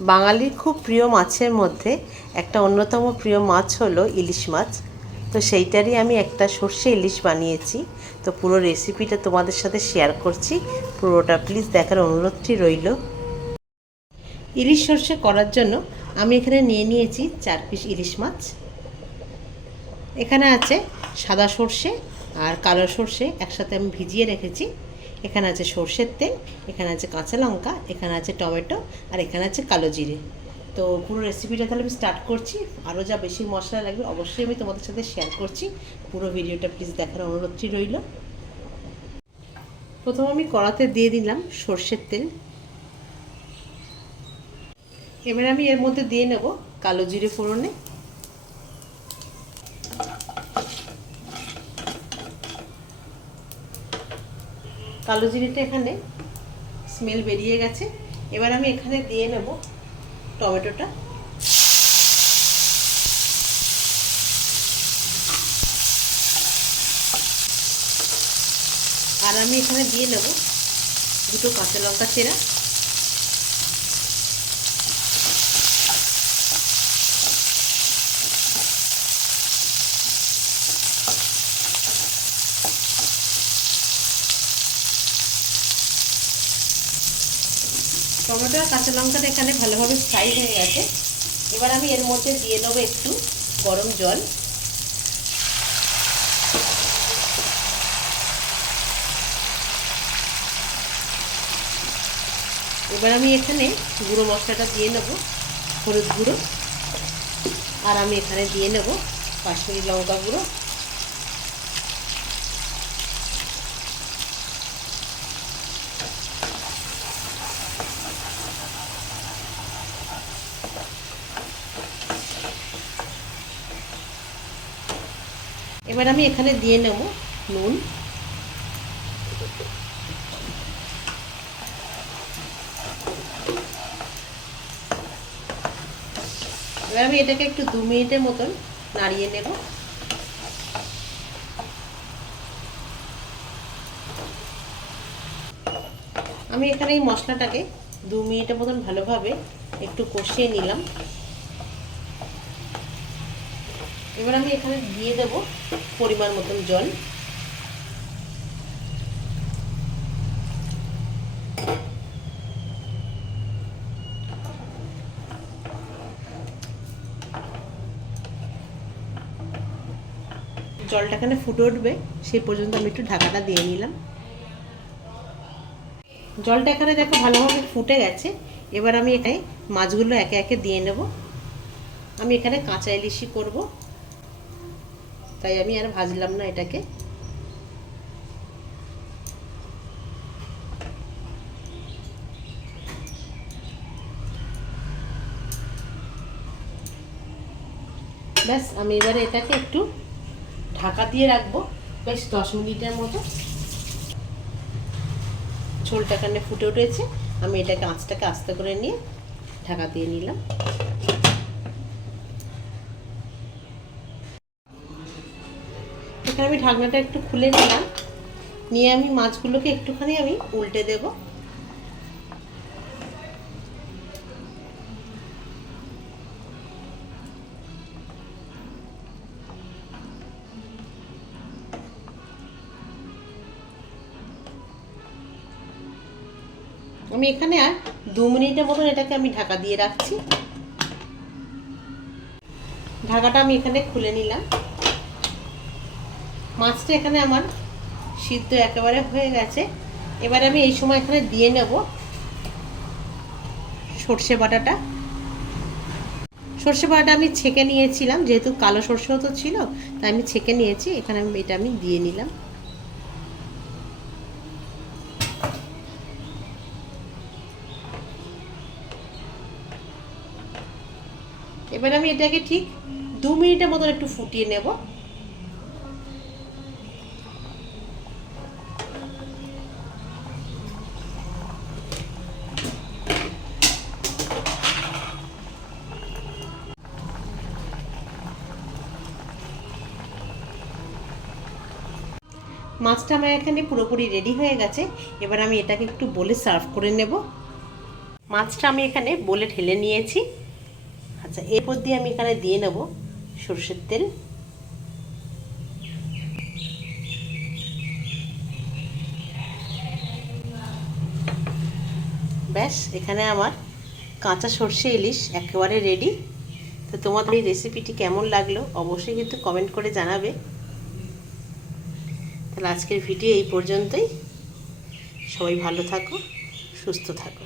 বাঙালির খুব প্রিয় মাছের মধ্যে একটা অন্যতম প্রিয় মাছ হলো ইলিশ মাছ। তো সেইটারই আমি একটা সর্ষে ইলিশ বানিয়েছি। তো পুরো রেসিপিটা তোমাদের সাথে শেয়ার করছি। পুরোটা প্লিজ দেখার অনুরোধটি রইল। ইলিশ সর্ষে করার জন্য আমি এখানে নিয়ে নিয়েছি চার পিস ইলিশ মাছ। এখানে আছে সাদা সর্ষে আর কালো সর্ষে একসাথে আমি ভিজিয়ে রেখেছি। এখানে আছে সর্ষের তেল, এখানে আছে কাঁচা লঙ্কা, এখানে আছে টমেটো, আর এখানে আছে কালো জিরে। তো পুরো রেসিপিটা তাহলে আমি স্টার্ট করছি। আরও যা বেশি মশলা লাগবে অবশ্যই আমি তোমাদের সাথে শেয়ার করছি। পুরো ভিডিওটা প্লিজ দেখার অনুরোধটি রইল। প্রথম আমি কড়াতে দিয়ে দিলাম সর্ষের তেল। এবার আমি এর মধ্যে দিয়ে নেব কালো জিরে ফোড়নে কালো জিরেটা এখানে স্মেল বেরিয়ে গেছে। এবার আমি এখানে দিয়ে নেব টমেটোটা। আর আমি এখানে দিয়ে নেব দুটো কাঁচা লঙ্কা চেরা। টমেটো আর কাঁচা লঙ্কাটা এখানে ভালোভাবে ফ্রাই হয়ে গেছে। এবার আমি এর মধ্যে দিয়ে দেবো একটু গরম জল। এবার আমি এখানে গুঁড়ো মশলাটা দিয়ে নেব, হলুদ গুঁড়ো। আর আমি এখানে দিয়ে নেব কাশ্মীরি লঙ্কা গুঁড়ো। এবার আমি এখানে দিয়ে নেব নুন। এবার আমি এটাকে একটু দু মিনিটের মতন নাড়িয়ে নেব। আমি এখানে এই মশলাটাকে দু মিনিটের মতন ভালোভাবে একটু কষিয়ে নিলাম। এবার আমি এখানে দিয়ে দেব পরিমাণ মতন জল। জলটা এখানে ফুটে উঠবে সেই পর্যন্ত আমি একটু ঢাকাটা দিয়ে নিলাম। জলটা এখানে দেখো ভালোভাবে ফুটে গেছে। এবার আমি এখানে মাছগুলো একে একে দিয়ে নেব। আমি এখানে কাঁচা ইলিশি করব। তাই আমি আর ভাজলাম না এটাকে। ব্যাস, আমি এবারে এটাকে একটু ঢাকা দিয়ে রাখব, বেশ দশ মিনিটের মতো। ঝোলটা এখানে ফুটে উঠেছে, আমি এটাকে আঁচটাকে আস্তে করে নিয়ে ঢাকা দিয়ে নিলাম। এখানে আমি ঢাকনাটা একটু খুলে নিলাম। নিয়ে আমি মাছগুলোকে একটুখানি আমি উল্টে দেব। আমি এখানে আর দু মিনিটের মতন এটাকে আমি ঢাকা দিয়ে রাখছি। ঢাকাটা আমি এখানে খুলে নিলাম। মাছটা এখানে আমার সিদ্ধ একেবারে হয়ে গেছে। এবার আমি এই সময় এখানে দিয়ে নেব সর্ষে বাটাটা। সর্ষে বাটাটা আমি ছেঁকে নিয়েছিলাম, যেহেতু কালো সর্ষেও তো ছিল, তাই আমি ছেঁকে নিয়েছি, এখানে আমি এটা আমি দিয়ে নিলাম। এবার আমি এটাকে ঠিক দু মিনিটের মতন একটু ফুটিয়ে নেব। মাছটা আমার এখানে পুরোপুরি রেডি হয়ে গেছে। এবার আমি এটাকে একটু বলে সার্ভ করে নেব। মাছটা আমি এখানে বলে ঢেলে নিয়েছি। আচ্ছা এরপর দিয়ে আমি এখানে দিয়ে নেব সর্ষের তেল। ব্যাস, এখানে আমার কাঁচা সর্ষে ইলিশ একেবারে রেডি তো তোমাদের এই রেসিপিটি কেমন লাগল অবশ্যই কিন্তু কমেন্ট করে জানাবে। তাহলে আজকের ভিডিও এই পর্যন্তই। সবাই ভালো থাকো সুস্থ থাকো।